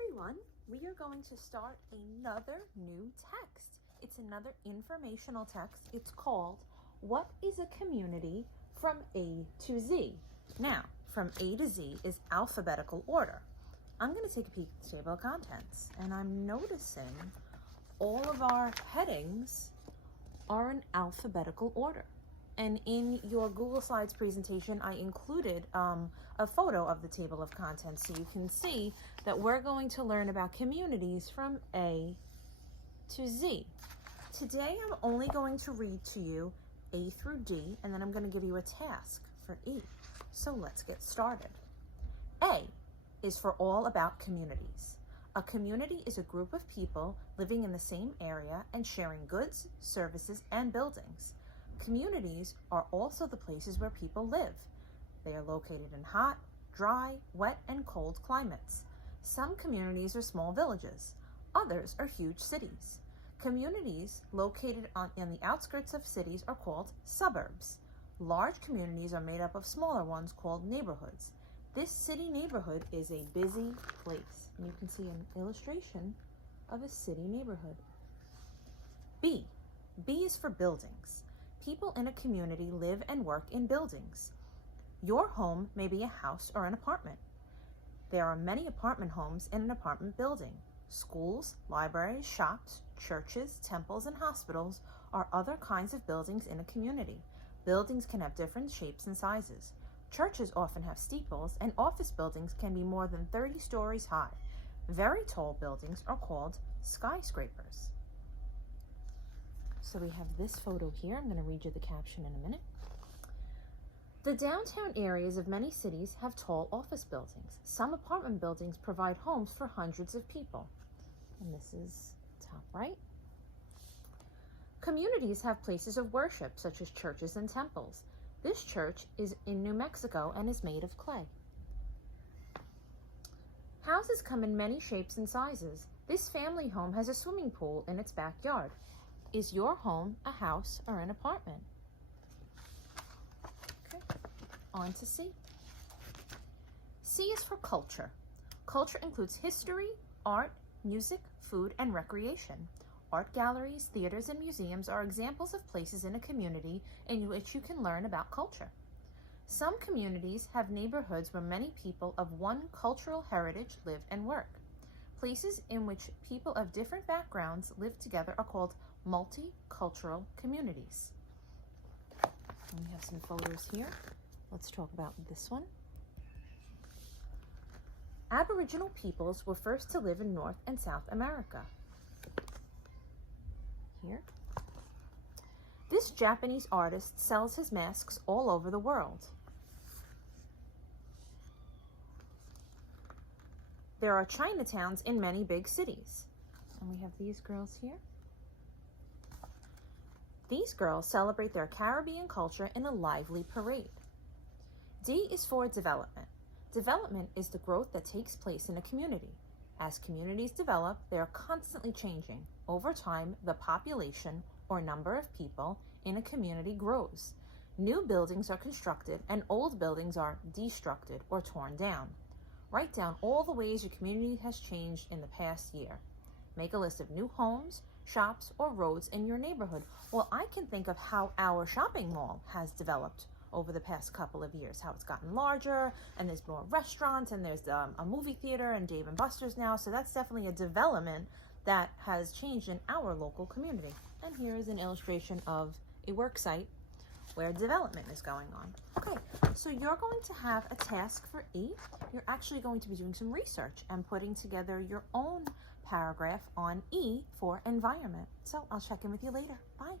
everyone, we are going to start another new text. It's another informational text. It's called, What is a Community from A to Z? Now, from A to Z is alphabetical order. I'm going to take a peek at the table of contents, and I'm noticing all of our headings are in alphabetical order. And in your Google Slides presentation, I included a photo of the table of contents so you can see that we're going to learn about communities from A to Z. Today, I'm only going to read to you A through D, and then I'm going to give you a task for E. So let's get started. A is for all about communities. A community is a group of people living in the same area and sharing goods, services, and buildings. Communities are also the places where people live. They are located in hot, dry, wet, and cold climates. Some communities are small villages. Others are huge cities. Communities located on the outskirts of cities are called suburbs. Large communities are made up of smaller ones called neighborhoods. This city neighborhood is a busy place. And you can see an illustration of a city neighborhood. B. B is for buildings. People in a community live and work in buildings. Your home may be a house or an apartment. There are many apartment homes in an apartment building. Schools, libraries, shops, churches, temples, and hospitals are other kinds of buildings in a community. Buildings can have different shapes and sizes. Churches often have steeples, and office buildings can be more than 30 stories high. Very tall buildings are called skyscrapers. So we have this photo here. I'm going to read you the caption in a minute. The downtown areas of many cities have tall office buildings. Some apartment buildings provide homes for hundreds of people. And this is top right. Communities have places of worship, such as churches and temples. This church is in New Mexico and is made of clay. Houses come in many shapes and sizes. This family home has a swimming pool in its backyard. Is your home a house or an apartment? Okay, on to C. C is for culture. Culture includes history, art, music, food, and recreation. Art galleries, theaters, and museums are examples of places in a community in which you can learn about culture. Some communities have neighborhoods where many people of one cultural heritage live and work. Places in which people of different backgrounds live together are called multicultural communities. And we have some photos here. Let's talk about this one. Aboriginal peoples were first to live in North and South America. Here. This Japanese artist sells his masks all over the world. There are Chinatowns in many big cities. And we have these girls here. These girls celebrate their Caribbean culture in a lively parade. D is for development. Development is the growth that takes place in a community. As communities develop, they are constantly changing. Over time, the population or number of people in a community grows. New buildings are constructed and old buildings are destructed or torn down. Write down all the ways your community has changed in the past year. Make a list of new homes, shops, or roads in your neighborhood. Well, I can think of how our shopping mall has developed over the past couple of years, how it's gotten larger, and there's more restaurants, and there's a movie theater and Dave & Buster's now, so that's definitely a development that has changed in our local community. And here is an illustration of a work site where development is going on. Okay, so you're going to have a task for E. You're actually going to be doing some research and putting together your own paragraph on E for environment. So I'll check in with you later. Bye.